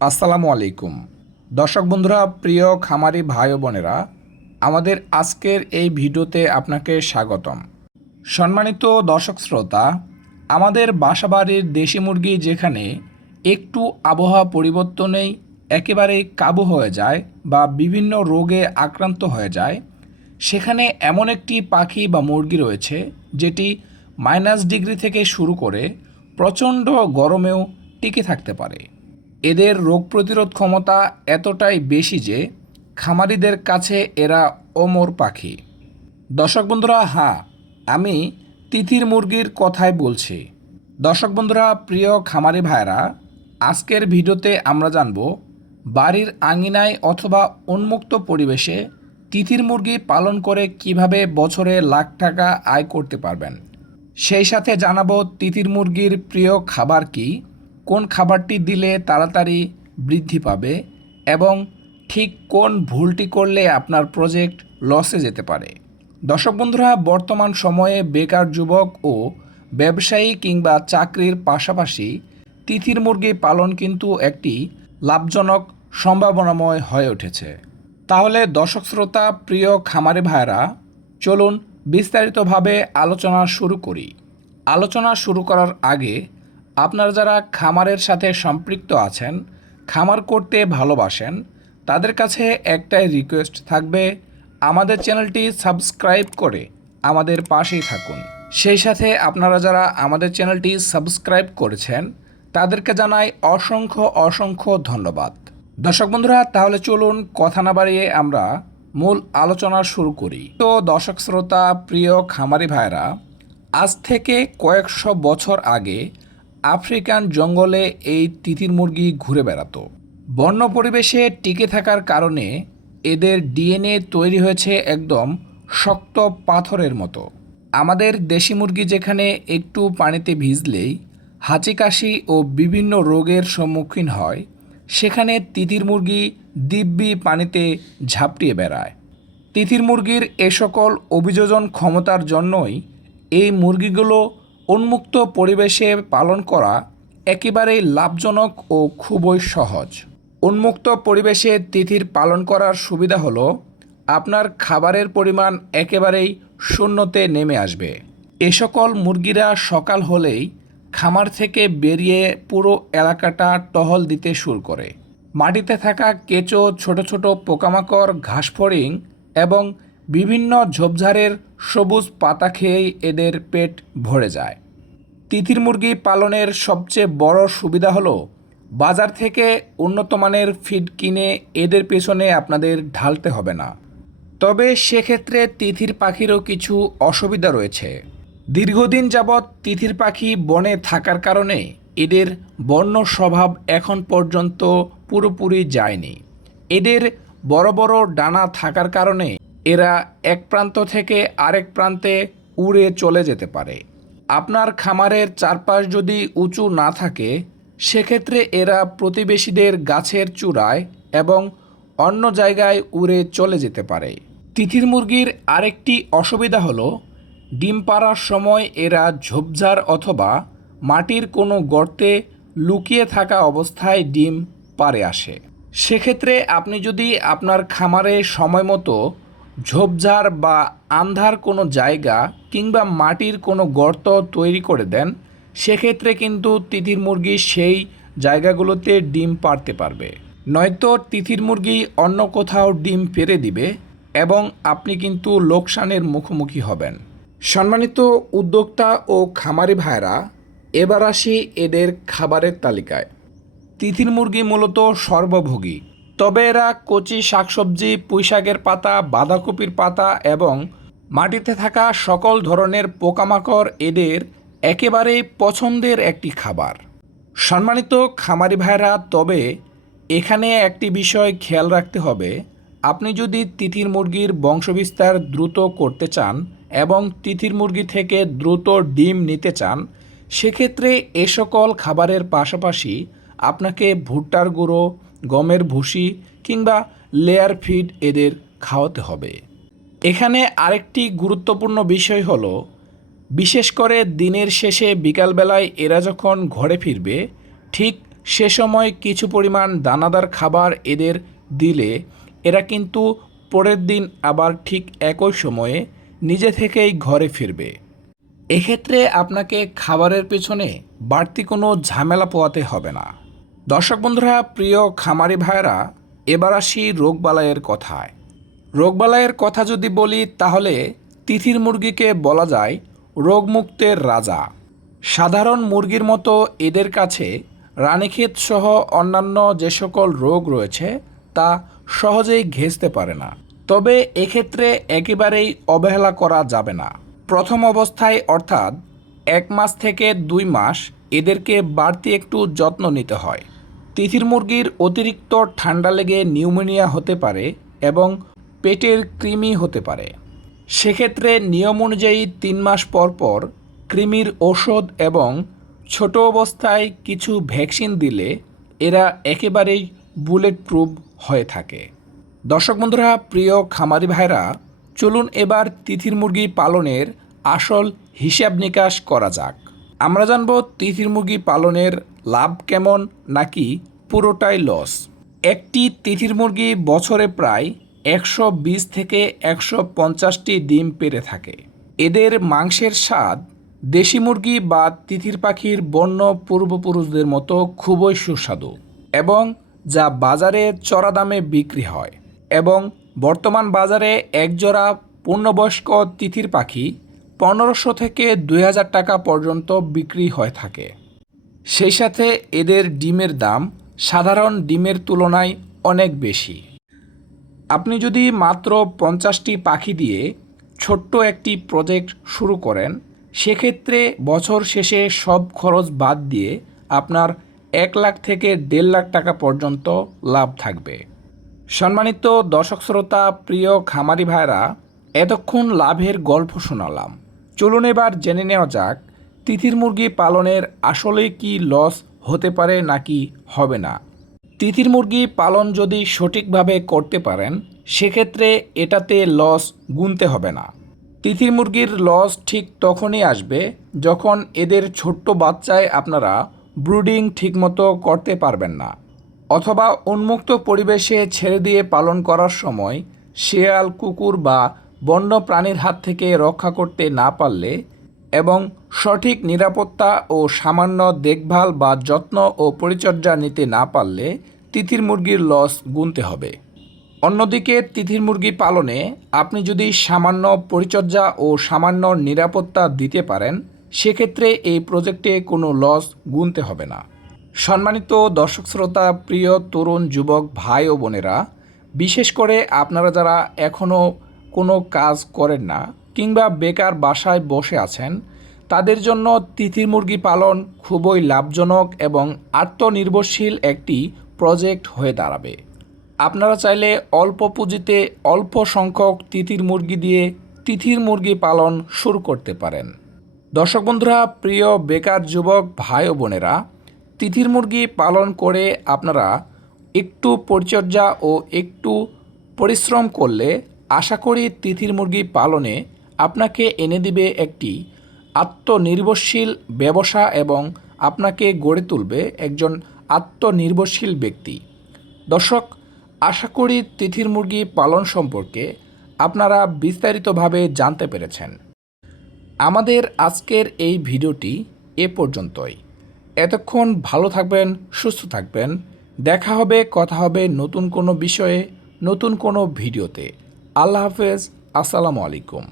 আসসালামু আলাইকুম দর্শক বন্ধুরা, প্রিয় খামারি ভাই ও বোনেরা, আমাদের আজকের এই ভিডিওতে আপনাকে স্বাগতম। সম্মানিত দর্শক শ্রোতা, আমাদের বাসাবাড়ির দেশি মুরগি যেখানে একটু আবহাওয়া পরিবর্তনেই একেবারেই কাবু হয়ে যায় বা বিভিন্ন রোগে আক্রান্ত হয়ে যায়, সেখানে এমন একটি পাখি বা মুরগি রয়েছে যেটি -ডিগ্রি থেকে শুরু করে প্রচণ্ড গরমেও টিকে থাকতে পারে। এদের রোগ প্রতিরোধ ক্ষমতা এতটাই বেশি যে খামারিদের কাছে এরা অমর পাখি। দর্শক বন্ধুরা, হ্যাঁ, আমি তিতির মুরগির কথাই বলছি। দর্শক বন্ধুরা, প্রিয় খামারি ভাইরা, আজকের ভিডিওতে আমরা জানব বাড়ির আঙিনায় অথবা উন্মুক্ত পরিবেশে তিতির মুরগি পালন করে কিভাবে বছরে লাখ টাকা আয় করতে পারবেন। সেই সাথে জানাবো তিতির মুরগির প্রিয় খাবার কি, কোন খাবারটি দিলে তাড়াতাড়ি বৃদ্ধি পাবে এবং ঠিক কোন ভুলটি করলে আপনার প্রজেক্ট লসে যেতে পারে। দর্শক বন্ধুরা, বর্তমান সময়ে বেকার যুবক ও ব্যবসায়ী কিংবা চাকরির পাশাপাশি তিতির মুরগি পালন কিন্তু একটি লাভজনক সম্ভাবনাময় হয়ে উঠেছে। তাহলে দর্শক শ্রোতা, প্রিয় খামারি ভাইরা, চলুন বিস্তারিতভাবে আলোচনা শুরু করি। আলোচনা শুরু করার আগে আপনারা যারা খামারের সাথে সম্পৃক্ত আছেন, খামার করতে ভালোবাসেন, তাদের কাছে একটাই রিকোয়েস্ট থাকবে, আমাদের চ্যানেলটি সাবস্ক্রাইব করে আমাদের পাশেই থাকুন। সেই সাথে আপনারা যারা আমাদের চ্যানেলটি সাবস্ক্রাইব করেছেন তাদেরকে জানাই অসংখ্য অসংখ্য ধন্যবাদ। দর্শক বন্ধুরা, তাহলে চলুন কথা না বাড়িয়ে আমরা মূল আলোচনা শুরু করি। তো দর্শক শ্রোতা, প্রিয় খামারি ভাইরা, আজ থেকে কয়েকশো বছর আগে আফ্রিকান জঙ্গলে এই তিতির মুরগি ঘুরে বেড়াতো। বন্য পরিবেশে টিকে থাকার কারণে এদের ডিএনএ তৈরি হয়েছে একদম শক্ত পাথরের মতো। আমাদের দেশি মুরগি যেখানে একটু পানিতে ভিজলেই হাঁচি কাশি ও বিভিন্ন রোগের সম্মুখীন হয়, সেখানে তিতির মুরগি দিব্যি পানিতে ঝাঁপটিয়ে বেড়ায়। তিতির মুরগির এ সকল অভিযোজন ক্ষমতার জন্যই এই মুরগিগুলো উন্মুক্ত পরিবেশে পালন করা একেবারেই লাভজনক ও খুবই সহজ। উন্মুক্ত পরিবেশে তিতির পালন করার সুবিধা হলো আপনার খাবারের পরিমাণ একেবারেই শূন্যতে নেমে আসবে। এ সকল মুরগিরা সকাল হলেই খামার থেকে বেরিয়ে পুরো এলাকাটা টহল দিতে শুরু করে। মাটিতে থাকা কেঁচো, ছোট ছোট পোকামাকড়, ঘাসফড়িং এবং বিভিন্ন ঝোপঝাড়ের সবুজ পাতা খেয়েই এদের পেট ভরে যায়। তিতির মুরগি পালনের সবচেয়ে বড় সুবিধা হলো বাজার থেকে উন্নত মানের ফিড কিনে এদের পেছনে আপনাদের ঢালতে হবে না। তবে সেক্ষেত্রে তিতির পাখিরও কিছু অসুবিধা রয়েছে। দীর্ঘদিন যাবৎ তিতির পাখি বনে থাকার কারণে এদের বন্য স্বভাব এখন পর্যন্ত পুরোপুরি যায়নি। এদের বড় বড় ডানা থাকার কারণে এরা এক প্রান্ত থেকে আরেক প্রান্তে উড়ে চলে যেতে পারে। আপনার খামারের চারপাশ যদি উঁচু না থাকে, সেক্ষেত্রে এরা প্রতিবেশীদের গাছের চূড়ায় এবং অন্য জায়গায় উড়ে চলে যেতে পারে। তিতির মুরগির আরেকটি অসুবিধা হলো ডিম পাড়ার সময় এরা ঝোপঝাড় অথবা মাটির কোনো গর্তে লুকিয়ে থাকা অবস্থায় ডিম পাড়ে আসে। সেক্ষেত্রে আপনি যদি আপনার খামারে সময় মতো ঝোপঝাড় বা আন্ধার কোনো জায়গা কিংবা মাটির কোনো গর্ত তৈরি করে দেন, সেক্ষেত্রে কিন্তু তিতির মুরগি সেই জায়গাগুলোতে ডিম পাড়তে পারবে। নয়তো তিতির মুরগি অন্য কোথাও ডিম পেড়ে দিবে এবং আপনি কিন্তু লোকসানের মুখোমুখি হবেন। সম্মানিত উদ্যোক্তা ও খামারি ভাইরা, এবার আসি এদের খাবারের তালিকায়। তিতির মুরগি মূলত সর্বভোগী, তবে এরা কচি শাকসবজি, পুঁইশাকের পাতা, বাঁধাকপির পাতা এবং মাটিতে থাকা সকল ধরনের পোকামাকড় এদের একেবারেই পছন্দের একটি খাবার। সম্মানিত খামারি ভাইরা, তবে এখানে একটি বিষয় খেয়াল রাখতে হবে, আপনি যদি তিতির মুরগির বংশবিস্তার দ্রুত করতে চান এবং তিতির মুরগি থেকে দ্রুত ডিম নিতে চান, সেক্ষেত্রে এ সকল খাবারের পাশাপাশি আপনাকে ভুট্টার গুঁড়ো, গমের ভুসি কিংবা লেয়ার ফিড এদের খাওয়াতে হবে। এখানে আরেকটি গুরুত্বপূর্ণ বিষয় হলো, বিশেষ করে দিনের শেষে বিকালবেলায় এরা যখন ঘরে ফিরবে, ঠিক সে সময় কিছু পরিমাণ দানাদার খাবার এদের দিলে এরা কিন্তু পরের দিন আবার ঠিক একই সময়ে নিজে থেকেই ঘরে ফিরবে। এক্ষেত্রে আপনাকে খাবারের পেছনে বাড়তি কোনো ঝামেলা পোহাতে হবে না। দর্শক বন্ধুরা, প্রিয় খামারি ভাইরা, এবার আসি রোগবালাইয়ের কথায়। রোগবালাইয়ের কথা যদি বলি তাহলে তিথির মুরগিকে বলা যায় রোগমুক্তের রাজা। সাধারণ মুরগির মতো এদের কাছে রানীক্ষেত সহ অন্যান্য যে সকল রোগ রয়েছে তা সহজেই ঘেঁষতে পারে না। তবে এক্ষেত্রে একেবারেই অবহেলা করা যাবে না। প্রথম অবস্থায় অর্থাৎ 1 মাস থেকে 2 মাস এদেরকে বাড়তি একটু যত্ন নিতে হয়। তিথির মুরগির অতিরিক্ত ঠান্ডা লেগে নিউমোনিয়া হতে পারে এবং পেটের কৃমি হতে পারে। সেক্ষেত্রে নিয়ম অনুযায়ী 3 মাস পর পর কৃমির ওষুধ এবং ছোট অবস্থায় কিছু ভ্যাকসিন দিলে এরা একেবারেই বুলেট প্রুফ হয়ে থাকে। দর্শক বন্ধুরা, প্রিয় খামারি ভাইরা, চলুন এবার তিথির মুরগি পালনের আসল হিসাব নিকাশ করা যাক। আমরা জানব তিথির মুরগি পালনের লাভ কেমন নাকি পুরোটাই লস। একটি তিথির মুরগি বছরে প্রায় 120 থেকে 150টি ডিম পেড়ে থাকে। এদের মাংসের স্বাদ দেশি মুরগি বা তিথির পাখির বন্য পূর্বপুরুষদের মতো খুবই সুস্বাদু এবং যা বাজারে চড়া দামে বিক্রি হয়। এবং বর্তমান বাজারে একজোড়া পূর্ণবয়স্ক তিথির পাখি 1500 থেকে 2000 টাকা পর্যন্ত বিক্রি হয়ে থাকে। সেই সাথে এদের ডিমের দাম সাধারণ ডিমের তুলনায় অনেক বেশি। আপনি যদি মাত্র 50টি পাখি দিয়ে ছোট্ট একটি প্রজেক্ট শুরু করেন, সেক্ষেত্রে বছর শেষে সব খরচ বাদ দিয়ে আপনার 1 লাখ থেকে 1.5 লাখ টাকা পর্যন্ত লাভ থাকবে। সম্মানিত দর্শক শ্রোতা, প্রিয় খামারি ভাইরা, এতক্ষণ লাভের গল্প শোনালাম। চলুন এবার জেনে নেওয়া যাক তিথির মুরগি পালনের আসলে কি লস হতে পারে নাকি হবে না। তিথির মুরগি পালন যদি সঠিকভাবে করতে পারেন, সেক্ষেত্রে এটাতে লস গুনতে হবে না। তিথির মুরগির লস ঠিক তখনই আসবে যখন এদের ছোট্ট বাচ্চায় আপনারা ব্রুডিং ঠিকমতো করতে পারবেন না, অথবা উন্মুক্ত পরিবেশে ছেড়ে দিয়ে পালন করার সময় শেয়াল, কুকুর বা বন্য প্রাণীর হাত থেকে রক্ষা করতে না পারলে এবং সঠিক নিরাপত্তা ও সামান্য দেখভাল বা যত্ন ও পরিচর্যা নিতে না পারলে তিথির মুরগির লস গুনতে হবে। অন্যদিকে তিথির মুরগি পালনে আপনি যদি সামান্য পরিচর্যা ও সামান্য নিরাপত্তা দিতে পারেন, সেক্ষেত্রে এই প্রজেক্টে কোনো লস গুনতে হবে না। সম্মানিত দর্শক শ্রোতা, প্রিয় তরুণ যুবক ভাই ও বোনেরা, বিশেষ করে আপনারা যারা এখনও কোনো কাজ করেন না কিংবা বেকার বাসায় বসে আছেন, তাদের জন্য তিথির মুরগি পালন খুবই লাভজনক এবং আত্মনির্ভরশীল একটি প্রজেক্ট হয়ে দাঁড়াবে। আপনারা চাইলে অল্প পুঁজিতে অল্প সংখ্যক তিথির মুরগি দিয়ে তিথির মুরগি পালন শুরু করতে পারেন। দর্শক বন্ধুরা, প্রিয় বেকার যুবক ভাই ও বোনেরা, তিথির মুরগি পালন করে আপনারা একটু পরিচর্যা ও একটু পরিশ্রম করলে আশা করি তিথির মুরগি পালনে আপনাকে এনে দিবে একটি আত্মনির্ভরশীল ব্যবসা এবং আপনাকে গড়ে তুলবে একজন আত্মনির্ভরশীল ব্যক্তি। দর্শক, আশা করি তিথির মুরগি পালন সম্পর্কে আপনারা বিস্তারিতভাবে জানতে পেরেছেন। আমাদের আজকের এই ভিডিওটি এ পর্যন্তই। এতক্ষণ ভালো থাকবেন, সুস্থ থাকবেন। দেখা হবে, কথা হবে নতুন কোনো বিষয়ে, নতুন কোনো ভিডিওতে। আল্লাহ হাফেজ, আসসালামু আলাইকুম।